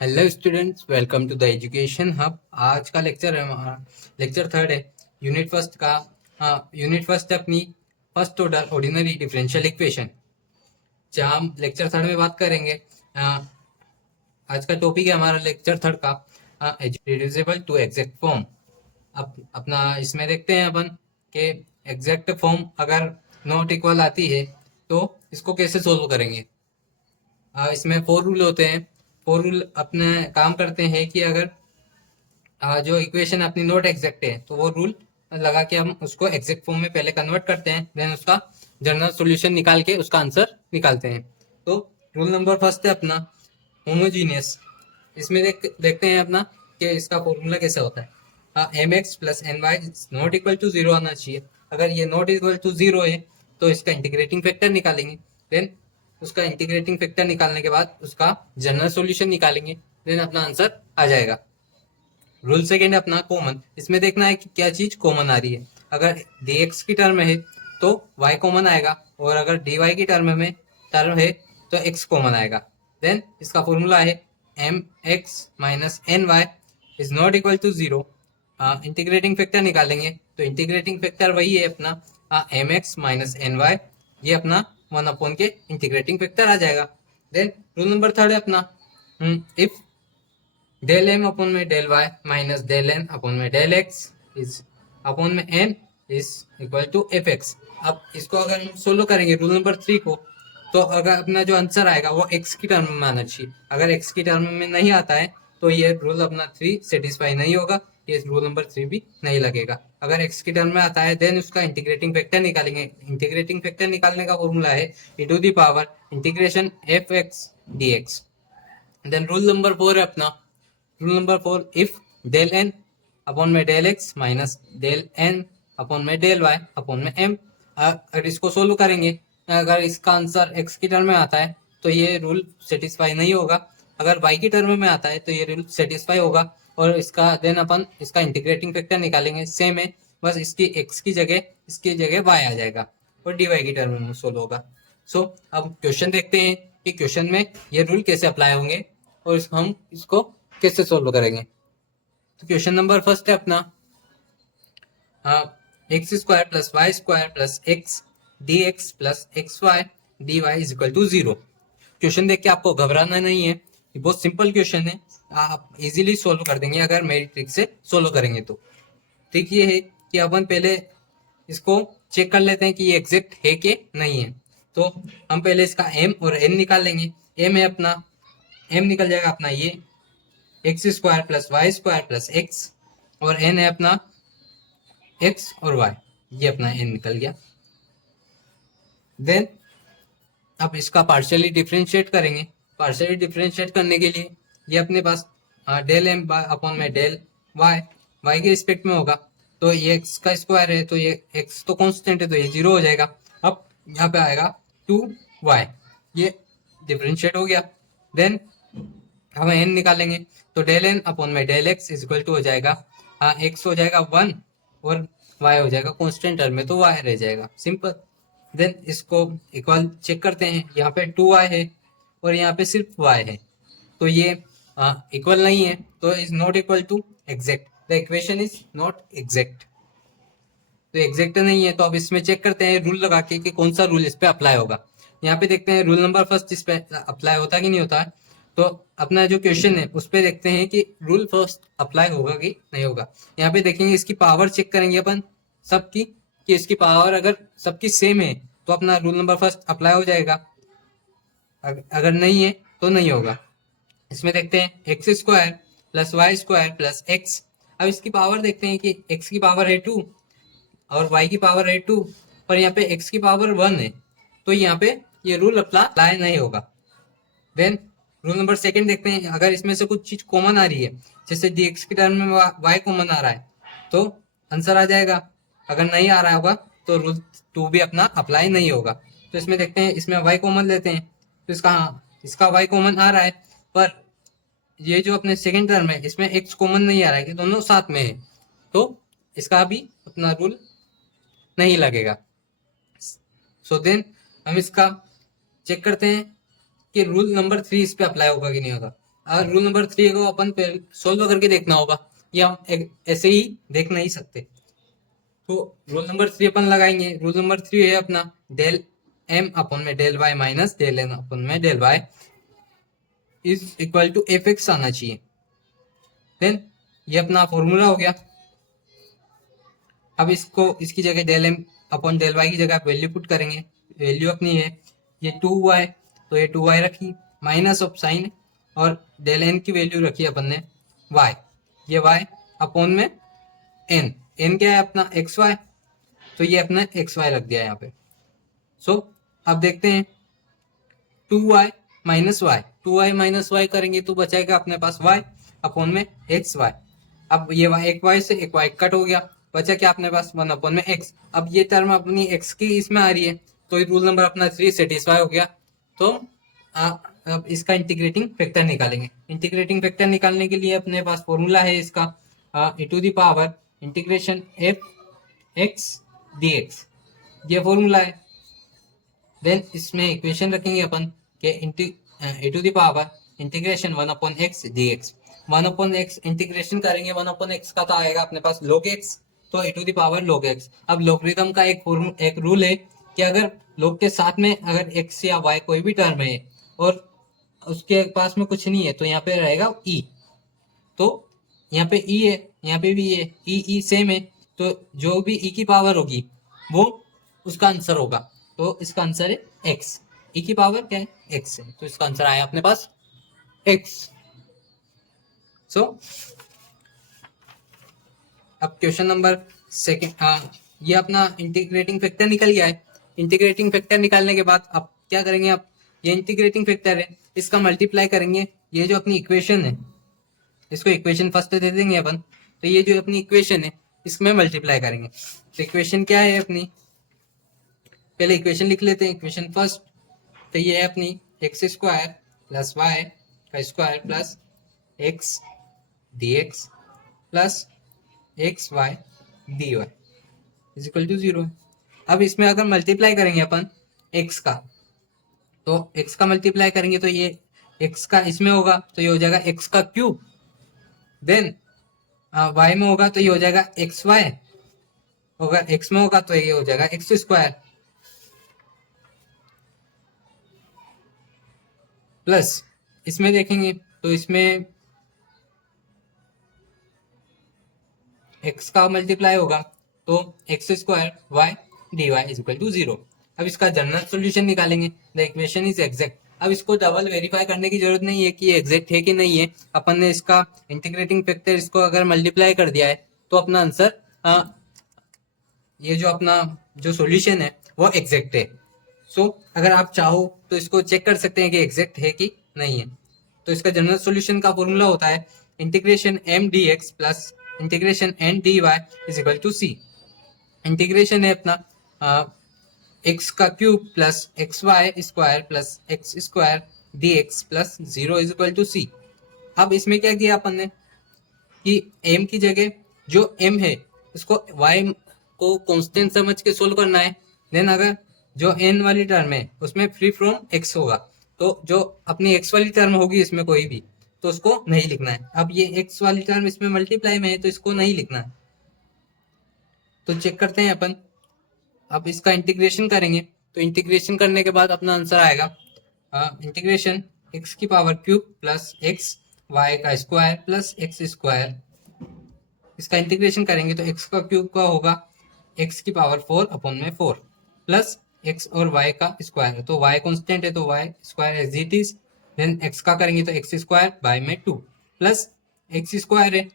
Hello students, welcome to the Education Hub. आज का lecture है हमारा लेक्चर थर्ड है यूनिट फर्स्ट का। यूनिट फर्स्ट है अपनी first order ordinary differential equation, जहाँ हम लेक्चर थर्ड में बात करेंगे। आज का टॉपिक है हमारा लेक्चर थर्ड का रिड्यूसिबल टू एग्जैक्ट फॉर्म। अब अपना इसमें देखते हैं अपन कि एग्जैक्ट फॉर्म अगर नॉट इक्वल आती है तो इसको कैसे सोल्व करेंगे। इसमें फोर रूल होते हैं। फोर रूल अपने काम करते हैं कि अगर जो इक्वेशन अपनी नॉट एग्जैक्ट है तो वो रूल लगा के हम उसको एग्जैक्ट फॉर्म में पहले कन्वर्ट करते हैं, देन उसका जनरल सॉल्यूशन निकाल के उसका आंसर निकालते हैं। तो रूल नंबर फर्स्ट है अपना होमोजीनियस। इसमें देखते हैं अपना कि इसका फॉर्मूला कैसे होता है। M x plus N y not equal to zero आना चाहिए। अगर ये नॉट इक्वल टू जीरो है तो इसका इंटीग्रेटिंग फैक्टर निकालेंगे, देन उसका इंटीग्रेटिंग फैक्टर निकालने के बाद उसका जनरल सॉल्यूशन निकालेंगे, देन अपना आंसर आ जाएगा। रूल सेकेंड है अपना कॉमन। इसमें देखना है कि क्या चीज कॉमन आ रही है। अगर dx की टर्म है तो y कॉमन आएगा, और अगर dy की टर्म है तो x कॉमन आएगा। देन इसका फॉर्मूला है M x minus N y is not equal to zero. Integrating factor निकालेंगे तो इंटीग्रेटिंग फैक्टर वही है अपना M x minus N y, ये अपना वन अपॉन के इंटीग्रेटिंग फैक्टर आ जाएगा। देन रूल नंबर थर्ड है अपना इफ डेल एम अपॉन में del Y minus del N upon में डेल एक्स इज अपॉन में N is equal to F x. अब इसको अगर हम सोल्व करेंगे रूल नंबर थ्री को, तो अगर अपना जो आंसर आएगा वो एक्स की टर्म में आना चाहिए। अगर एक्स की टर्म में नहीं आता है तो ये रूल अपना थ्री सेटिस्फाई नहीं होगा, ये रूल नंबर थ्री भी नहीं लगेगा। अगर एक्स की टर्म में आता है देन उसका इंटीग्रेटिंग फैक्टर निकालेंगे। इंटीग्रेटिंग फैक्टर निकालने का फॉर्मूला है e to the power integration F x D X. Then rule number four है अपना rule number four if del N upon में del X minus del N upon में del Y upon में M. अगर इसको solve करेंगे, अगर इसका आंसर एक्स की टर्म में आता है तो ये रूल सेटिस्फाई नहीं होगा। अगर वाई की टर्म में आता है तो ये रूल सेटिस्फाई होगा, और इसका देन अपन इसका इंटीग्रेटिंग फैक्टर निकालेंगे, सेम है, बस इसकी जगह वाई आ जाएगा और डी वाई की टर्म में सोल्व होगा। सो अब क्वेश्चन देखते हैं कि क्वेश्चन में ये रूल कैसे अप्लाई होंगे और हम इसको कैसे सोल्व करेंगे। तो क्वेश्चन नंबर फर्स्ट है अपना x square plus y square plus x D x plus x y d Y is equal to zero. Question देख के आपको घबराना नहीं है, ये बहुत सिंपल क्वेश्चन है, आप इजीली सोल्व कर देंगे अगर मेरी ट्रिक से सोल्व करेंगे तो। ट्रिक ये है कि अपन पहले इसको चेक कर लेते हैं कि ये एग्जैक्ट है कि नहीं है। तो हम पहले इसका एम और एन निकाल लेंगे। एम है अपना, एम निकल जाएगा अपना ये x square plus y square plus x, और एन है अपना एक्स और वाई, ये अपना एन निकल गया। देन अब इसका पार्शियली डिफरेंशिएट करेंगे। पार्शियली डिफरेंशिएट करने के लिए ये अपने पास डेल एम अपॉन में डेल वाई, वाई के रिस्पेक्ट में होगा, तो ये एक्स का स्क्वायर है तो ये एक्स तो कांस्टेंट है तो ये जीरो हो जाएगा। अब यहाँ पे आएगा टू वाई, ये डिफरेंशिएट हो गया। देन हम एन निकालेंगे तो डेल एन अपॉन में del x is equal to हो जाएगा एक्स हो जाएगा वन, और वाई हो जाएगा कांस्टेंट टर्म में तो वाई रह जाएगा, सिंपल। देन इसको इक्वल चेक करते हैं, यहाँ पे टू वाई है और यहाँ पे सिर्फ वाई है, तो ये इक्वल नहीं है, तो is not equal to exact, the equation is not exact. तो एग्जैक्ट नहीं है तो अब इसमें चेक करते हैं रूल लगा के कि कौन सा रूल इस पे अप्लाई होगा। यहाँ पे देखते हैं रूल नंबर फर्स्ट इस पे अप्लाई होता है कि नहीं होता है। तो अपना जो क्वेश्चन है उस पे देखते हैं कि रूल फर्स्ट अप्लाई होगा कि नहीं होगा। यहाँ पे देखेंगे इसकी पावर चेक करेंगे अपन सबकी, कि इसकी पावर अगर सबकी सेम है तो अपना रूल नंबर फर्स्ट अप्लाई हो जाएगा, अगर नहीं है तो नहीं होगा। इसमें देखते हैं x square plus y square plus x. अब इसकी पावर देखते हैं कि एक्स की पावर है टू और y की पावर है टू, पर यहाँ पे x की पावर वन है, तो यहाँ पे ये रूल अप्लाई नहीं होगा। देन रूल नंबर सेकंड देखते हैं, अगर इसमें से कुछ चीज कॉमन आ रही है, जैसे dx की टर्म में y कॉमन आ रहा है तो आंसर आ जाएगा। अगर नहीं आ रहा होगा तो रूल टू भी अपना अप्लाई नहीं होगा। तो इसमें देखते हैं, इसमें y कॉमन लेते हैं तो इसका y कॉमन आ रहा है, पर ये जो अपने सेकंड टर्म है इसमें x कॉमन नहीं आ रहा है कि दोनों साथ में है, तो इसका भी अपना रूल नहीं लगेगा। सो देन हम इसका चेक करते हैं कि रूल नंबर थ्री इस पे अप्लाई होगा कि नहीं होगा। अगर रूल नंबर 3 को अपन सोल्व करके देखना होगा, या हम ऐसे ही देख नहीं सकते। तो रूल नंबर 3 अपन लगाएंगे। रूल नंबर 3 है अपना डेल एम अपन में del Y minus del N upon में del Y is equal to F X आना चाहिए। देन ये अपना फॉर्मूला हो गया। अब इसको इसकी जगह del M upon del y की जगह वैल्यू पुट करेंगे। वैल्यू अपनी है ये 2y, तो ये 2y रखी माइनस ऑफ साइन, और डेल एन की वैल्यू रखी अपन ने y, ये y अपॉन में n, n क्या है अपना एक्स वाई, तो ये अपना एक्स वाई रख दिया यहाँ पे। सो अब देखते हैं 2y minus Y, 2y minus Y करेंगे तो बचाएगा अपने पास y अपॉन में एक्स वाई। अब ये एक y से एक y कट हो गया, बचा क्या अपने पास 1 अपॉन में x। अब ये टर्म अपनी x की इसमें आ रही है, तो रूल नंबर अपना 3 सेटिस्फाई हो गया। तो अब इसका इंटीग्रेटिंग फैक्टर निकालेंगे। इंटीग्रेटिंग फैक्टर निकालने के लिए अपने पास फॉर्मूला है इसका e to the power integration F x D x, ये फॉर्मूला है। देन इसमें इक्वेशन रखेंगे अपन के e to the power integration 1 upon x D x. 1 upon x integration करेंगे 1 अपॉन एक्स का, तो आएगा अपने पास log x, तो e to the power log x। अब लॉगरिथम का एक रूल है कि अगर log के साथ में अगर x या y कोई भी टर्म है और उसके पास में कुछ नहीं है, तो यहाँ पे रहेगा e। तो यहाँ पे e है, यहाँ पे भी है, e सेम है, तो जो भी e की पावर होगी वो उसका आंसर होगा। तो इसका आंसर है x, e की पावर क्या है x है, तो इसका आंसर आया अपने पास x। सो अब क्वेश्चन नंबर सेकेंड, ये अपना इंटीग्रेटिंग फैक्टर निकल गया है। इंटीग्रेटिंग फैक्टर निकालने के बाद अब क्या करेंगे, आप ये इंटीग्रेटिंग फैक्टर है इसका मल्टीप्लाई करेंगे। ये जो अपनी इक्वेशन है इसको इक्वेशन फर्स्ट दे देंगे अपन, तो ये जो अपनी इक्वेशन है इसमें मल्टीप्लाई करेंगे। तो इक्वेशन क्या है अपनी, पहले इक्वेशन लिख लेते हैं। इक्वेशन फर्स्ट तो ये है अपनी एक्स स्क्वायर प्लस वाई का square plus x D x plus x y d Y is equal to 0। अब इसमें अगर मल्टीप्लाई करेंगे अपन x का, तो x का मल्टीप्लाई करेंगे तो ये x का इसमें होगा तो ये हो जाएगा x का क्यूब। देन y में होगा तो ये हो जाएगा एक्स वाई, होगा x में होगा तो ये हो जाएगा एक्स स्क्वायर प्लस इसमें देखेंगे तो इसमें x का मल्टीप्लाई होगा तो x square y d Y is equal to 0। अब इसका जनरल सॉल्यूशन निकालेंगे। The equation is exact. अब इसको डबल वेरीफाई करने की जरूरत नहीं है कि ये एग्जैक्ट है कि नहीं है। अपन ने इसका इंटीग्रेटिंग फैक्टर इसको अगर मल्टीप्लाई कर दिया है तो अपना आंसर ये जो अपना जो सॉल्यूशन है वो एग्जैक्ट है। सो अगर आप चाहो तो इसको चेक कर सकते हैं कि एग्जैक्ट है कि नहीं है। तो इसका जनरल सॉल्यूशन का फॉर्मूला होता है integration M D x plus integration N D Y is equal to C. Integration है अपना एक्स का cube plus x Y square plus x square D x plus 0 is equal to C. अब इसमें क्या किया अपन ने कि m की जगह जो m है इसको y को कांस्टेंट समझ के सोल्व करना है। देन अगर जो n वाली टर्म है उसमें फ्री फ्रॉम x होगा, तो जो अपनी x वाली टर्म होगी इसमें कोई भी तो उसको नहीं लिखना है। अब ये x वाली टर्म इसमें मल्टीप्लाई में है तो इसको नहीं लिखना है। तो चेक करते हैं अपन। अब इसका इंटीग्रेशन करेंगे तो इंटीग्रेशन करने के बाद अपना आंसर आएगा इंटीग्रेशन x की power cube plus x Y का स्क्वायर प्लस एक्स स्क्वायर। इसका इंटीग्रेशन करेंगे तो x का क्यूब का होगा x की पावर 4 अपॉन में 4 प्लस x और y का स्क्वायर, तो y कांस्टेंट है तो y square as it is. Then x का करेंगे तो x स्क्वायर बाय में 2 प्लस x स्क्वायर है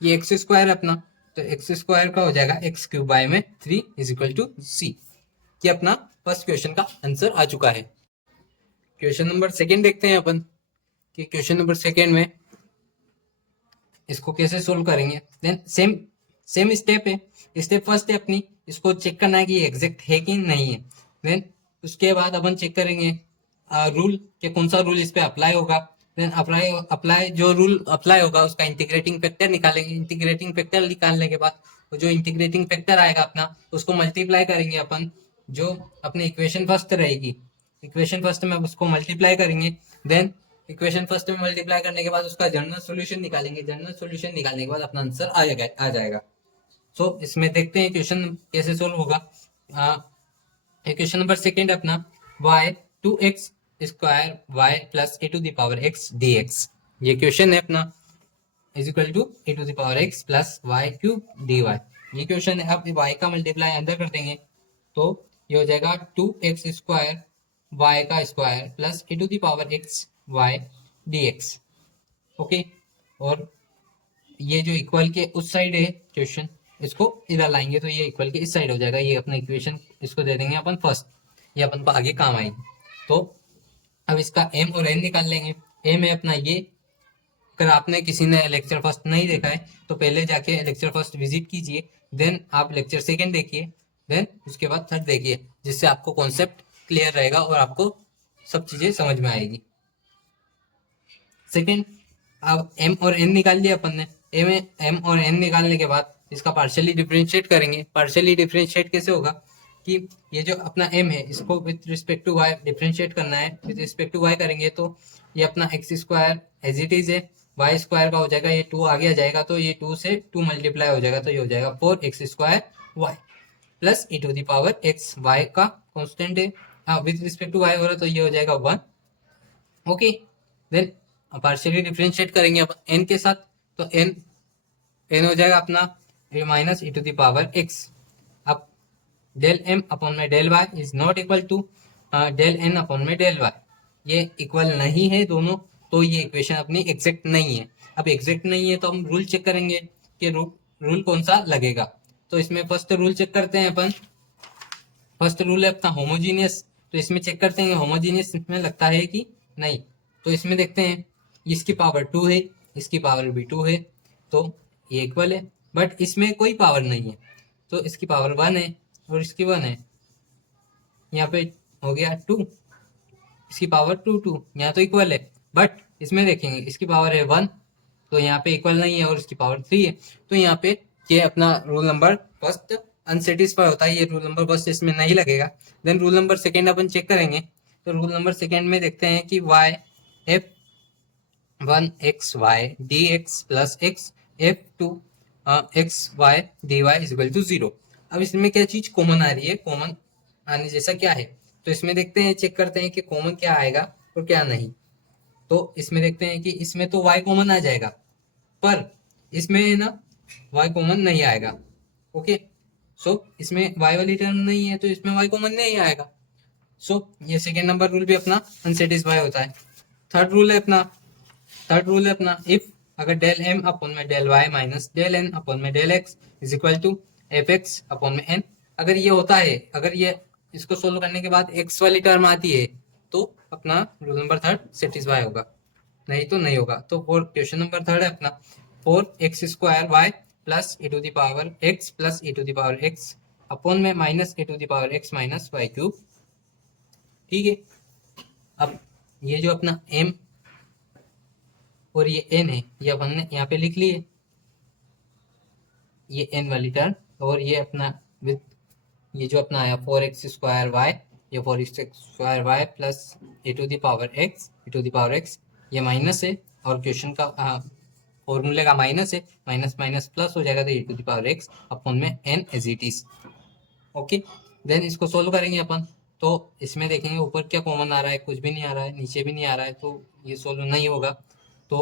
ये x स्क्वायर अपना, तो x स्क्वायर का हो जाएगा x क्यूब बाय में 3 इज इक्वल टू c। ये अपना फर्स्ट क्वेश्चन का आंसर आ चुका है। क्वेश्चन नंबर सेकेंड देखते हैं अपन कि क्वेश्चन नंबर सेकेंड में इसको कैसे सोल्व करेंगे। देन सेम स्टेप है। स्टेप फर्स्ट है अपनी इसको चेक करना है कि ये एग्जैक्ट है कि नहीं है। देन उसके बाद अपन चेक करेंगे रूल के कौन सा रूल इस पे अप्लाई होगा। देन अप्लाई जो रूल अप्लाई होगा उसका इंटीग्रेटिंग फैक्टर निकालेंगे। इंटीग्रेटिंग फैक्टर निकालने के बाद जो इंटीग्रेटिंग फैक्टर आएगा अपना उसको मल्टीप्लाई करेंगे अपन, जो अपनी इक्वेशन फर्स्ट रहेगी इक्वेशन फर्स्ट में उसको मल्टीप्लाई करेंगे। देन इक्वेशन फर्स्ट में मल्टीप्लाई करने के बाद उसका जनरल सॉल्यूशन निकालेंगे, जनरल सॉल्यूशन निकालने के बाद अपना आंसर आ जाएगा। सो इसमें देखते हैं क्वेश्चन कैसे सोल्व होगा। क्वेश्चन नंबर सेकेंड अपना y 2x square y plus a to the power x dx, ये क्वेश्चन है अपना, is equal to a to the power x plus y cube dy, ये क्वेश्चन है। अब y का मल्टीप्लाई अंदर कर देंगे तो ये हो जाएगा 2x स्क्वायर y का square plus a to the power x y dx। Okay, और ये जो इक्वल के उस साइड है क्वेश्चन, इसको इधर लाएंगे तो ये इक्वल के इस साइड हो जाएगा। ये अपना इक्वेशन इसको दे देंगे अपन फर्स्ट, ये अपन को आगे काम आएगी। तो अब इसका m और n निकाल लेंगे। m है अपना ये, अगर आपने किसी ने लेक्चर फर्स्ट नहीं देखा है तो पहले जाके लेक्चर फर्स्ट विजिट कीजिए, देन आप लेक्चर सेकंड देखिए, देन उसके बाद थर्ड देखिए, जिससे आपको कॉन्सेप्ट क्लियर रहेगा और आपको सब चीजें समझ में आएगी। सेकंड, अब m और n निकाल लिया अपन ने। m और n निकालने के बाद इसका पार्शियली डिफरेंशिएट करेंगे। पार्शियली डिफरेंशिएट कैसे होगा कि ये जो अपना m है इसको with respect to y differentiate करना है। विथ रिस्पेक्ट टू y करेंगे तो ये अपना x square as it is है, y स्क्वायर का हो जाएगा, ये 2 आगे आ जाएगा तो ये 2 से 2 मल्टीप्लाई हो जाएगा तो ये हो जाएगा 4x square y plus e to the power x, y का कांस्टेंट है, विथ रिस्पेक्ट टू y हो रहा तो ये हो जाएगा 1। ओके, देन पार्शियली डिफरेंशिएट करेंगे अब n के साथ, तो n हो जाएगा अपना minus e to the power x। अब डेल m अपॉन में del y is not equal to del n upon में डेल y, ये इक्वल नहीं है दोनों, तो ये इक्वेशन अपनी एग्जैक्ट नहीं है। अब एग्जैक्ट नहीं है तो हम रूल चेक करेंगे कि रूल कौन सा लगेगा। तो इसमें फर्स्ट रूल चेक करते हैं अपन। फर्स्ट रूल है अपना होमोजीनियस, तो इसमें चेक करते हैं होमोजीनियस इसमें लगता है कि नहीं। तो इसमें देखते हैं इसकी पावर 2 है, इसकी पावर भी 2 है, तो ये इक्वल है। बट इसमें कोई पावर नहीं है तो इसकी पावर 1 है और इसकी 1 है, यहाँ पे हो गया 2, इसकी पावर 2 यहाँ तो इक्वल है। बट इसमें देखेंगे इसकी पावर है 1 तो यहाँ पे इक्वल नहीं है, और इसकी पावर 3 है तो यहाँ पे ये अपना रूल नंबर फर्स्ट अनसेटिस्फाई होता है, ये रूल नंबर फर्स्ट इसमें नहीं लगेगा। देन रूल नंबर सेकेंड अपन चेक करेंगे, तो रूल नंबर सेकेंड में देखते हैं कि y f 1 xy dx plus x f 2 xy dy is equal to 0। अब इसमें क्या चीज कॉमन आ रही है, कॉमन आने जैसा क्या है, तो इसमें देखते हैं, चेक करते हैं कि कॉमन क्या आएगा और क्या नहीं। तो इसमें देखते हैं कि इसमें तो y कॉमन आ जाएगा, पर इसमें ना y कॉमन नहीं आएगा। ओके, सो इसमें y वाली टर्म नहीं है तो इसमें y कॉमन नहीं आएगा। सो ये सेकेंड नंबर रूल भी अपना अनसेटिस्फाई होता है। थर्ड रूल है अपना इफ अगर डेल m अपॉन में del y minus del n upon में del x is equal to F X upon में n, अगर ये होता है, अगर ये इसको सोल्व करने के बाद x वाली टर्म आती है तो अपना रूल नंबर थर्ड सेटिस्फाई होगा, नहीं तो नहीं होगा। तो फोर क्वेश्चन नंबर थर्ड है अपना 4x square y plus e to the power x plus e to the power x upon में minus e to the power x minus y cube. ठीक है, अब ये जो अपना m और ये n है ये अपन ने यहाँ पे लिख लिए, ये n वाली टर्म, और ये अपना विथ ये जो अपना आया 4x स्क्वायर y, ये 4x square y plus e to the power x, ये माइनस है और क्वेश्चन का फॉर्मूले का माइनस है, माइनस माइनस प्लस हो जाएगा तो e to the power x upon में n as it is. Okay, then इसको सोल्व करेंगे अपन, तो इसमें देखेंगे ऊपर क्या कॉमन आ रहा है, कुछ भी नहीं आ रहा है, नीचे भी नहीं आ रहा है, तो ये सोल्व नहीं होगा। तो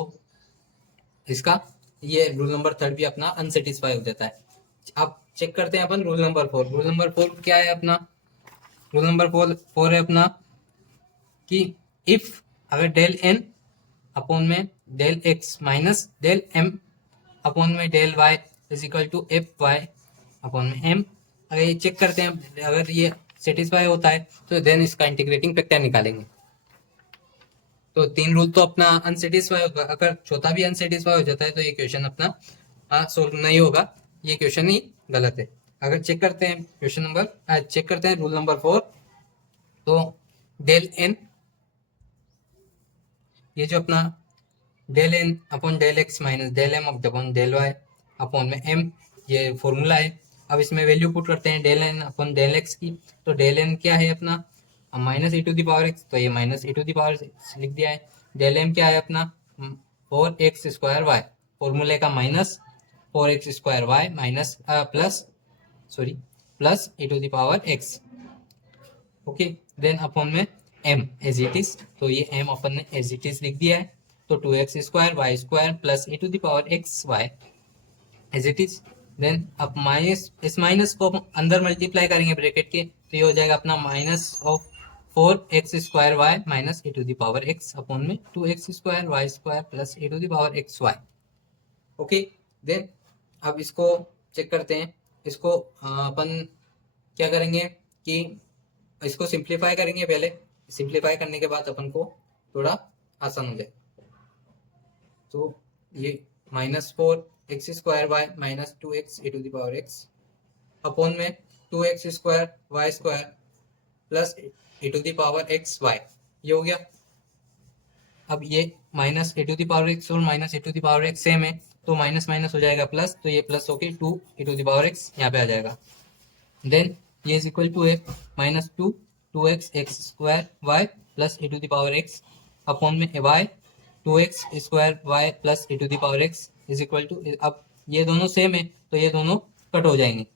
इसका ये रूल नंबर थर्ड भी अपना अनसेटिस्फाई हो जाता है। अब चेक करते हैं अपन रूल नंबर 4। रूल नंबर 4 क्या है अपना, रूल नंबर 4 है अपना कि इफ अगर डेल n अपॉन में del x minus del m upon में del y is equal to F Y upon में m, अगर ये चेक करते हैं, अगर ये सेटिस्फाई होता है तो देन इसका इंटीग्रेटिंग फैक्टर निकालेंगे। तो 3 रूल तो अपना अनसेटिस्फाई होगा, अगर चौथा भी अनसेटिस्फाई हो जाता है तो ये क्वेश्चन अपना सोल्व नहीं होगा, ये क्वेश्चन ही गलत है। अगर चेक करते हैं क्वेश्चन नंबर चेक करते हैं रूल नंबर 4, तो डेल n, ये जो अपना del n upon del x minus del m upon del y upon में m, ये फॉर्मूला है। अब इसमें वैल्यू पुट करते हैं del n upon del x की, तो डेल n क्या है अपना minus e to the power x, तो ये minus e to the power लिख दिया है, डेल एम क्या है अपना 4x² y, फॉर्मूले का minus 4x² y minus plus e⁻x। Okay, then upon में m एज इट इज, तो ये m अपन ने एज इट इज लिख दिया है। तो 2x² y² plus e⁻x y as it is. Then अब माइनस, इस माइनस को हम अंदर मल्टीप्लाई करेंगे ब्रैकेट के, तो ये हो जाएगा अपना minus of 4x² y minus e⁻x upon में 2x² y² plus e⁻xy। Okay, then अब इसको चेक करते हैं। इसको अपन क्या करेंगे कि इसको सिंप्लीफाई करेंगे पहले। सिंप्लीफाई करने के बाद अपन को थोड़ा आसान हो जाए। तो ये -4x² y minus 2x e⁻x upon में 2x² y² प्लस e⁻xy, ये हो गया। अब ये माइनस e⁻x और माइनस e⁻x सेम है, तो माइनस माइनस हो जाएगा प्लस, तो ये प्लस होके 2e⁻x यहाँ पे आ जाएगा। देन ये इज इक्वल टू है -2x² y plus e⁻x upon में y 2x² y plus e⁻x is equal to, अब ये दोनों सेम है तो ये दोनों कट हो जाएंगे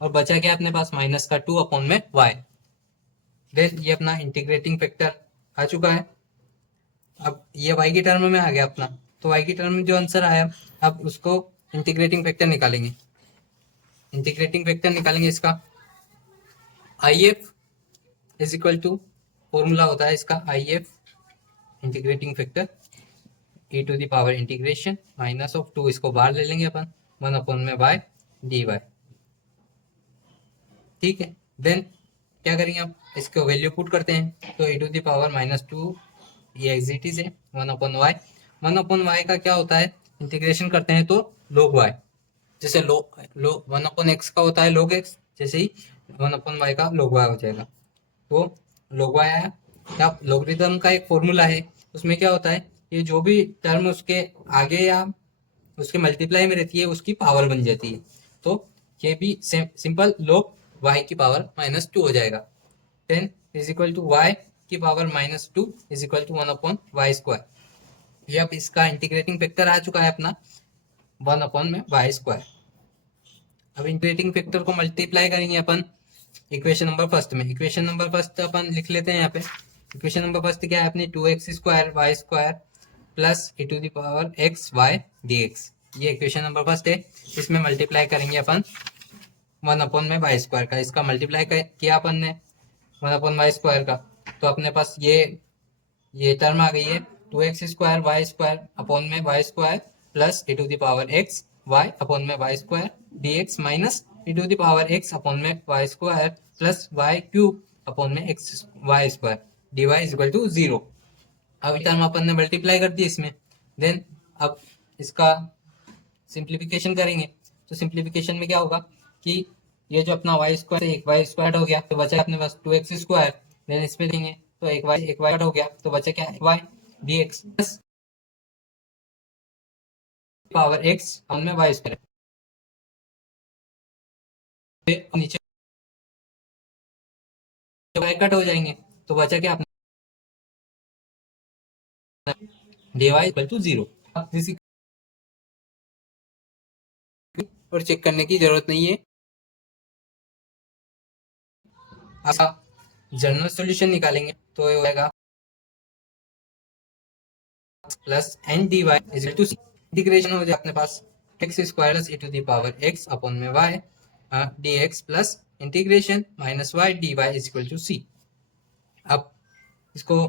और बचा क्या अपने पास माइनस का 2 अपॉन में y। देन ये अपना इंटीग्रेटिंग फैक्टर आ चुका है। अब ये y की टर्म में आ गया अपना, तो y की टर्म में जो आंसर आया, अब उसको इंटीग्रेटिंग फैक्टर निकालेंगे। इंटीग्रेटिंग फैक्टर निकालेंगे इसका IF is equal to, formula होता है इसका IF integrating factor e⁻ integration minus of 2, इसको बाहर ले लेंगे अपन 1 अपॉन में y dy। ठीक है, देन क्या करेंगे, अब इसको वैल्यू पुट करते हैं। तो e⁻−2 ये एग्जिट है 1 अपॉन y। 1 अपॉन y का क्या होता है, इंटीग्रेशन करते हैं तो log y, जैसे लो 1 अपॉन x का होता है log x, जैसे ही 1 अपॉन y का log y हो जाएगा। तो log y आया। या लॉगरिथम का एक फॉर्मूला है, उसमें क्या होता है, ये जो भी टर्म उसके आगे या उसके मल्टीप्लाई में रहती है उसकी पावर बन जाती है। तो ये भी सिंपल log y की पावर -2 हो जाएगा। 10 इज इक्वल टू y की power -2 is equal to 1 upon y²। ये अब इसका इंटीग्रेटिंग फैक्टर आ चुका है अपना 1 अपॉन में y²। अब इंटीग्रेटिंग फैक्टर को मल्टीप्लाई करेंगे अपन इक्वेशन नंबर फर्स्ट में। इक्वेशन नंबर फर्स्ट अपन लिख लेते हैं यहाँ पे। इक्वेशन नंबर फर्स्ट क्या है अपनी 2x² y² plus e⁻xy dx, ये इक्वेशन नंबर फर्स्ट है। इसमें मल्टीप्लाई करेंगे अपन 1 अपॉन में y² का। इसका मल्टीप्लाई किया अपन ने 1 अपॉन y² का, तो अपने पास ये टर्म आ गई है 2x² y² अपॉन में y² प्लस e⁻xy अपॉन में y² dx minus e⁻x upon में y² प्लस y³ अपॉन में xy² dy is equal to 0। अब टर्म अपन ने मल्टीप्लाई कर दी इसमें। देन अब इसका सिंप्लीफिकेशन करेंगे, तो सिंप्लीफिकेशन में क्या होगा कि ये जो अपना y² से एक y² हो गया, तो बचा अपने पास 2x²। देन इसमें देंगे तो एक y हो गया, तो बचा क्या y dx plus power x upon में y²। नीचे y कट हो जाएंगे, तो बचा क्या अपना dy इक्वल टू 0। अब किसी और चेक करने की जरूरत नहीं है। अब जनरल सॉल्यूशन निकालेंगे, तो ये होगा plus n dy is equal to c। Integration हो जाए अपने पास x² प्लस e⁻x अपॉन में y dx plus integration minus y dy is equal to c। अब इसको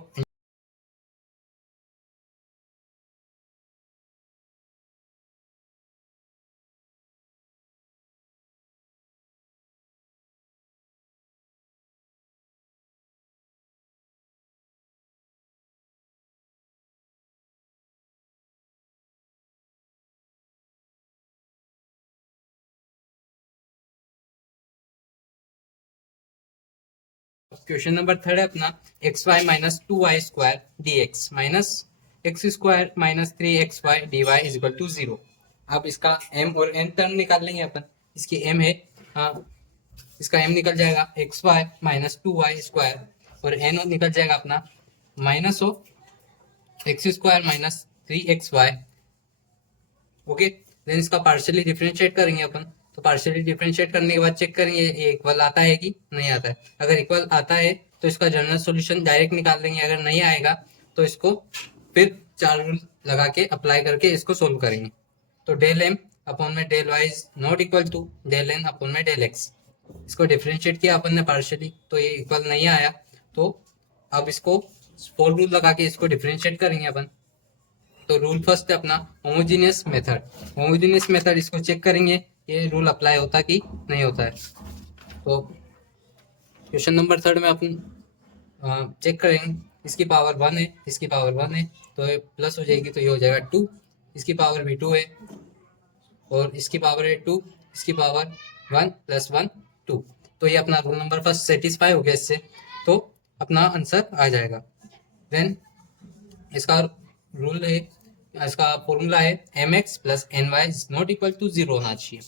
क्वेश्चन नंबर थर्ड है अपना xy minus 2y² dx minus x² minus 3xy dy is equal to 0। अब इसका m और n term निकाल लेंगे अपन। इसकी m है, इसका m निकल जाएगा xy माइनस 2y² और n निकल जाएगा अपना minus of x square minus 3xy। Okay, then इसका पार्शियली डिफरेंशिएट करेंगे अपन। तो पार्शियली डिफरेंशिएट करने के बाद चेक करेंगे ये इक्वल आता है कि नहीं आता है। अगर इक्वल आता है तो इसका जनरल सॉल्यूशन डायरेक्ट निकाल देंगे, अगर नहीं आएगा तो इसको फिर चार रूल लगा के अप्लाई करके इसको सोल्व करेंगे। तो डेल एम अपॉन में del Y is not equal to del N upon में डेल एक्स। इसको डिफरेंशिएट किया अपन ने पार्शियली, तो ये इक्वल नहीं आया। तो अब इसको फोर रूल लगा के इसको डिफरेंशिएट करेंगे अपन। तो रूल फर्स्ट है अपना होमोजीनियस मेथड। होमोजीनियस मेथड इसको चेक करेंगे ये रूल अप्लाई होता कि नहीं होता है। तो क्वेश्चन नंबर थर्ड में अपन चेक करेंगे, इसकी पावर 1 है, इसकी पावर 1 है, तो ये प्लस हो जाएगी, तो ये हो जाएगा 2। इसकी पावर भी 2 है और इसकी पावर है 2, इसकी पावर 1 प्लस 1 2। तो ये अपना रूल नंबर फर्स्ट सेटिस्फाई हो गया इससे, तो अपना आंसर आ जाएगा। देन इसका रूल है, इसका फॉर्मूला है M x plus N y is not equal to 0 होना चाहिए।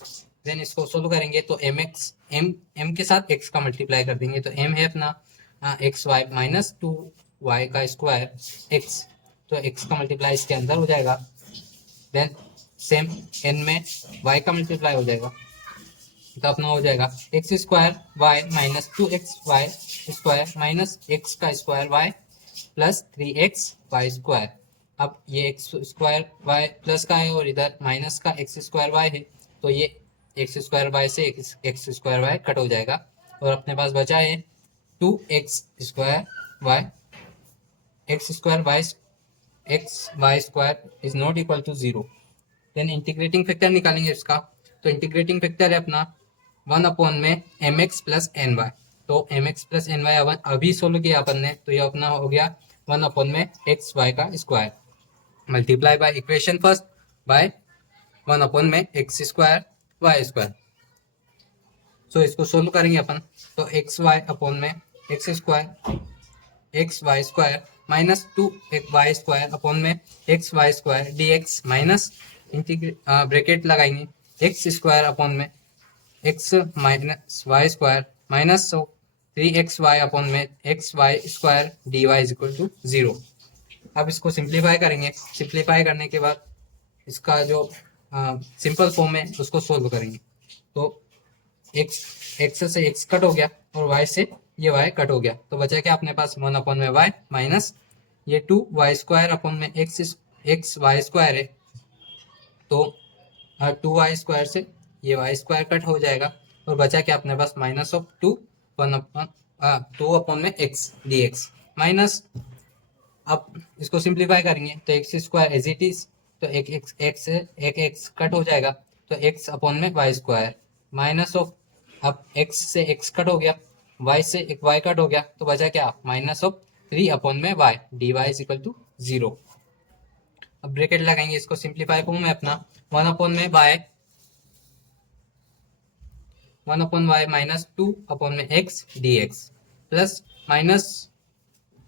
देन इसको सोल्व करेंगे तो एम एक्स एम के साथ एक्स का मल्टीप्लाई कर देंगे, तो एम है अपना एक्स वाई माइनस 2y का स्क्वायर एक्स, तो एक्स का मल्टीप्लाई इसके अंदर हो जाएगा। देन सेम एन में y का मल्टीप्लाई हो जाएगा, तो अपना हो जाएगा x square Y minus 2xy square minus X का square Y plus 3x Y square. अब ये एक्स स्क्वायर वाई प्लस का है और इधर माइनस का एक्स स्क्वायर वाई है, तो ये एक्स स्क्वायर वाई से एक्स स्क्वायर वाई कट हो जाएगा और अपने पास बचा है 2x square y x square y x Y square is not equal to 0। Then integrating factor निकालेंगे इसका। तो इंटीग्रेटिंग फैक्टर है अपना 1 अपॉन में M x plus N Y. तो M x plus N Y अभी सोल्व किया अपन ने, तो ये अपना हो गया 1 अपॉन में एक्स वाई का square multiply by equation first by 1 upon में X square Y square. So इसको सोल्व करेंगे अपन, तो एक्स वाई अपॉन में X square X Y square minus 2 एक वाई स्क्वायर अपॉन में X Y square D x minus bracket लगाएंगे X square upon में X minus Y square minus 3xy upon में X Y square D Y is equal to 0। अब इसको simplify करेंगे, simplify करने के बाद इसका जो सिंपल फॉर्म है उसको सोल्व करेंगे। तो एक्स से एक्स कट हो गया और वाई से ये वाई कट हो गया, तो बचा क्या अपने पास 1 अपॉन में वाई माइनस ये 2y स्क्वायर अपॉन में एक्स वाई स्क्वायर है, तो 2y स्क्वायर से ये वाई स्क्वायर कट हो जाएगा और बचा क्या अपने पास माइनस ऑफ 2 अपॉन में एक्स डी एक्स माइनस। अब इसको सिंप्लीफाई करेंगे तो x square as it is, तो एक एक्स कट हो जाएगा, तो एक्स अपॉन में वाई स्क्वायर माइनस ऑफ, अब एक्स से एक्स कट हो गया, वाई से एक वाई कट हो गया, तो बचा क्या माइनस ऑफ 3 अपॉन में y d Y is equal to 0। अब ब्रैकेट लगाएंगे, इसको सिंप्लीफाई फॉर्म में अपना 1 अपॉन में Y 1 upon Y minus 2 upon में x D x plus minus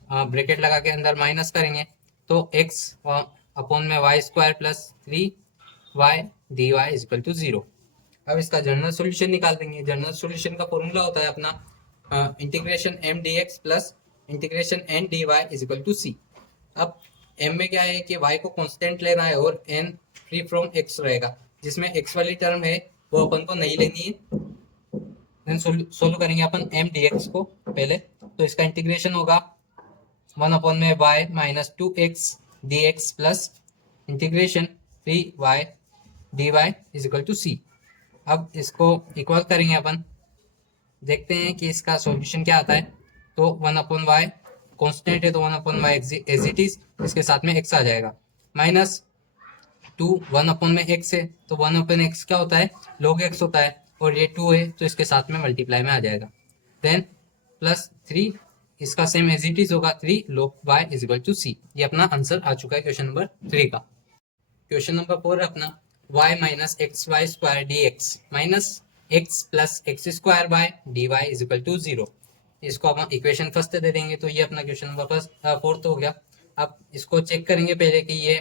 bracket लगा के अंदर माइनस करेंगे, तो एक्स अपॉन में Y square plus 3y D Y is equal to 0। अब इसका जनरल सॉल्यूशन निकाल देंगे। जनरल सॉल्यूशन का फॉर्मूला होता है अपना integration M D x plus integration N D Y is equal to C. अब m में क्या है कि y को कांस्टेंट लेना है और n फ्री फ्रॉम x रहेगा, जिसमें x वाली टर्म है वो अपन को नहीं लेनी है। देन सोल्व करेंगे अपन m dx को पहले, तो इसका इंटीग्रेशन होगा 1 अपॉन में y minus 2x dx plus integration 3y dy is equal to c। अब इसको इक्वल करेंगे अपन, देखते हैं कि इसका सॉल्यूशन क्या आता है। तो 1 अपॉन वाई कॉन्स्टेंट है, तो 1 upon y as it is, इसके साथ में x आ जाएगा माइनस 2 1 अपॉन में x है, तो 1 अपॉन x क्या होता है log x होता है, और ये 2 है तो इसके साथ में मल्टीप्लाई में आ जाएगा। देन प्लस 3 इसका सेम एज इट इज होगा 3 log y is equal to c। ये अपना आंसर आ चुका है क्वेश्चन नंबर 3 का। क्वेश्चन नंबर 4 है अपना y minus x Y square D x minus x plus x square y d Y is equal to 0। इसको हम इक्वेशन फर्स्ट दे देंगे, तो ये अपना क्वेश्चन नंबर फर्स्ट 4 हो गया। अब इसको चेक करेंगे पहले कि ये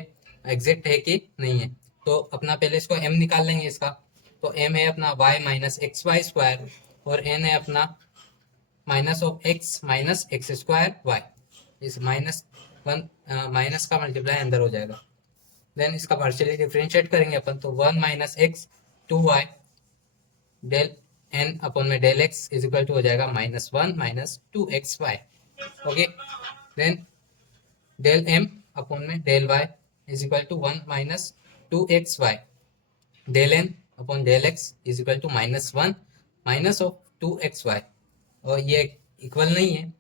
एग्जैक्ट है कि नहीं है, तो अपना पहले इसको m निकाल लेंगे इसका। तो m है अपना y minus x Y square और n है अपना minus of x minus x square y. इस माइनस वन माइनस का मल्टीप्लाई अंदर हो जाएगा। देन इसका पार्शियली डिफरेंशिएट करेंगे अपन, तो 1 minus x 2y del N upon में del x is equal to हो जाएगा -1 minus 2xy। Okay, then del M upon में del Y is equal to 1 minus 2xy del N upon del x is equal to -1 minus of 2xy। और ये equal नहीं है,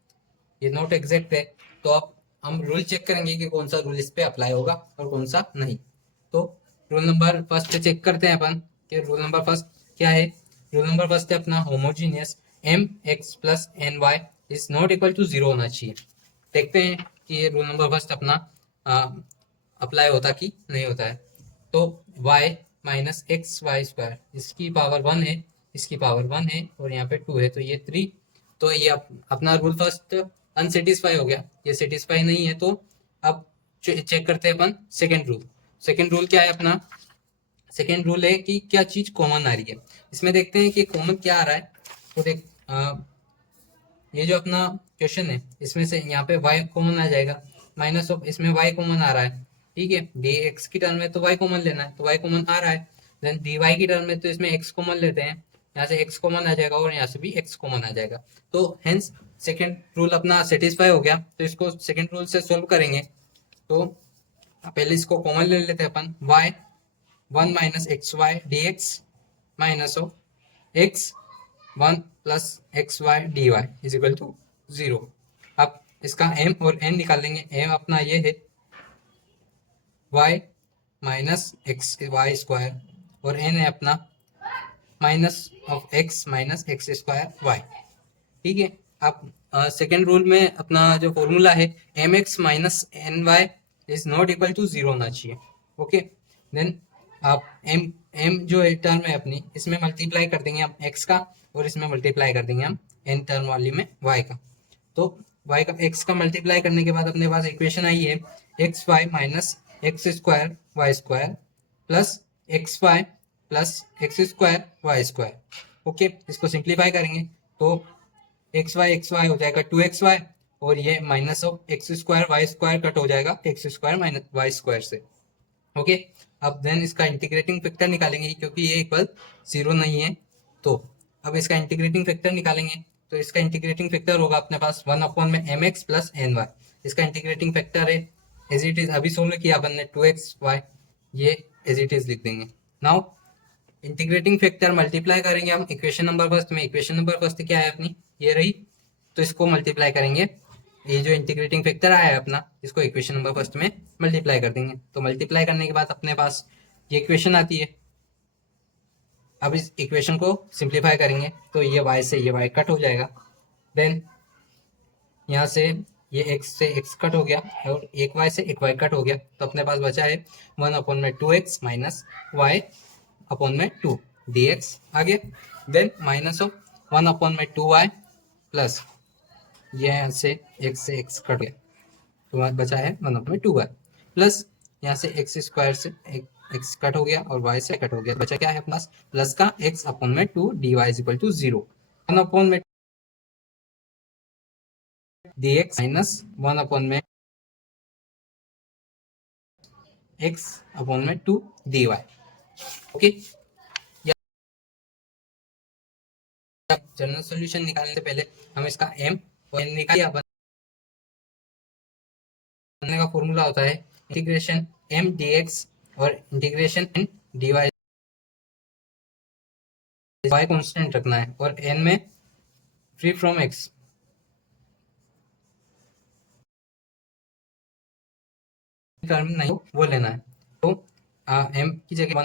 ये not exact है, तो अब हम रूल चेक करेंगे कि कौन सा रूल इस पे अप्लाई होगा और कौन सा नहीं। तो रूल नंबर फर्स्ट चेक करते हैं अपन कि रूल नंबर फर्स्ट क्या है। रूल नंबर फर्स्ट है अपना homogeneous m x plus N y is not equal to 0 होना चाहिए। देखते हैं कि ये रूल नंबर फर्स्ट अपना अप्लाई होता कि नहीं होता है। तो y minus x Y square, इसकी पावर 1 है, इसकी पावर 1 है और यहाँ पे 2 है, तो ये 3। तो ये अपना रूल फर्स्ट अनसेटिस्फाई हो गया, ये सेटिस्फाई नहीं है। तो अब चेक करते हैं अपन सेकेंड रूल। सेकेंड रूल क्या है अपना? सेकेंड रूल है कि क्या चीज कॉमन आ रही है। इसमें देखते हैं कि कॉमन क्या आ रहा है। तो देख ये जो अपना क्वेश्चन है इसमें से यहाँ पे y कॉमन आ जाएगा, माइनस ऑफ इसमें y कॉमन आ रहा है, ठीक है। dx की टर्म में तो y कॉमन लेना है, तो y कॉमन आ रहा है। देन dy की टर्म में तो इसमें x कॉमन लेते हैं, यहाँ से x कॉमन आ जाएगा और यहाँ से भी x कॉमन आ जाएगा। तो हेंस सेकेंड रूल अपना सेटिस्फाई हो गया। तो इसको सेकेंड रूल से सोल्व करेंगे। तो पहले इसको कॉमन ले लेते हैं अपन, y 1 minus x y d x minus of x 1 plus x y d Y is equal to 0। अब इसका m और n निकालेंगे। m अपना ये है y minus x Y square और n है अपना minus of x minus x square y, ठीक है। अब सेकेंड रूल में अपना जो फॉर्मूला है M x minus N y is not equal to 0 होना चाहिए। ओके, देन आप m जो टर्म है अपनी इसमें मल्टीप्लाई कर देंगे हम x का और इसमें मल्टीप्लाई कर देंगे हम n टर्म वाली में y का। तो y का x का मल्टीप्लाई करने के बाद अपने पास इक्वेशन आई है x y minus x square Y square plus x y plus x square Y square. Okay, इसको सिंप्लीफाई करेंगे तो एक्स वाई हो जाएगा 2xy और ये minus of x square Y square cut हो जाएगा x square minus Y square से। ओके, अब देन इसका इंटीग्रेटिंग फैक्टर निकालेंगे क्योंकि ये इक्वल 0 नहीं है। तो अब इसका इंटीग्रेटिंग फैक्टर निकालेंगे, तो इसका इंटीग्रेटिंग फैक्टर होगा अपने पास 1 अपॉन में M x plus N y. इसका इंटीग्रेटिंग फैक्टर है एज इट इज, अभी सोल्व किया अपन ने 2xy, ये एज इट इज लिख देंगे। नाउ इंटीग्रेटिंग फैक्टर मल्टीप्लाई करेंगे हम इक्वेशन नंबर फर्स्ट में। इक्वेशन नंबर फर्स्ट क्या है अपनी, ये रही। तो इसको मल्टीप्लाई करेंगे, ये जो इंटीग्रेटिंग फैक्टर आया है अपना इसको इक्वेशन नंबर फर्स्ट में मल्टीप्लाई कर देंगे। तो मल्टीप्लाई करने के बाद अपने पास ये इक्वेशन आती है। अब इस इक्वेशन को सिंप्लीफाई करेंगे तो ये y से ये y कट हो जाएगा। देन यहाँ से ये x से x कट हो गया और एक y से एक y कट हो गया, तो अपने पास बचा है 1 अपॉन में 2x माइनस y अपॉन में 2 dx आगे। देन माइनस ऑफ 1 अपॉन में 2y प्लस ये यहाँ से x कट गया, तो बचा है 1 अपॉन में 2y प्लस यहाँ से एक्स स्क्वायर से एक्स कट हो गया और y से कट हो गया, बचा क्या है अपना प्लस का x अपॉन में 2 dy is equal to 0। 1 upon में dx माइनस 1 अपॉन में x अपॉन में 2 dy। ओके, जनरल सॉल्यूशन निकालने से पहले हम इसका m और n निकालिए। अपन का फॉर्मूला होता है इंटीग्रेशन m dx और integration n dy। y constant रखना है और n में फ्री फ्रॉम x टर्म नहीं वो लेना है। तो m की जगह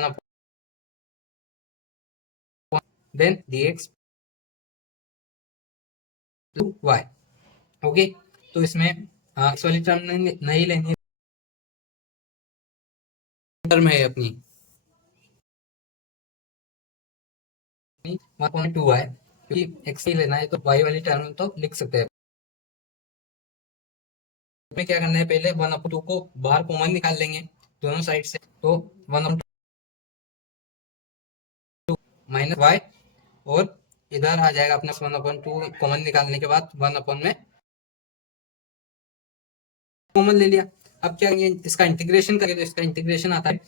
1 देन dx y। ओके, तो इसमें इस वाली टर्म नहीं लेनी, टर्म है अपनी 1.2y, क्योंकि x ही लेना है तो y वाली टर्म तो लिख सकते हैं। में क्या करना है, पहले 1/2 को बाहर कॉमन निकाल लेंगे दोनों साइड से, तो 1/2 माइनस वाई और इधर आ जाएगा अपना 1/2 कॉमन निकालने के बाद 1 अपॉन में कॉमन ले लिया। अब क्या करेंगे, इसका इंटीग्रेशन करेंगे तो इसका इंटीग्रेशन आता है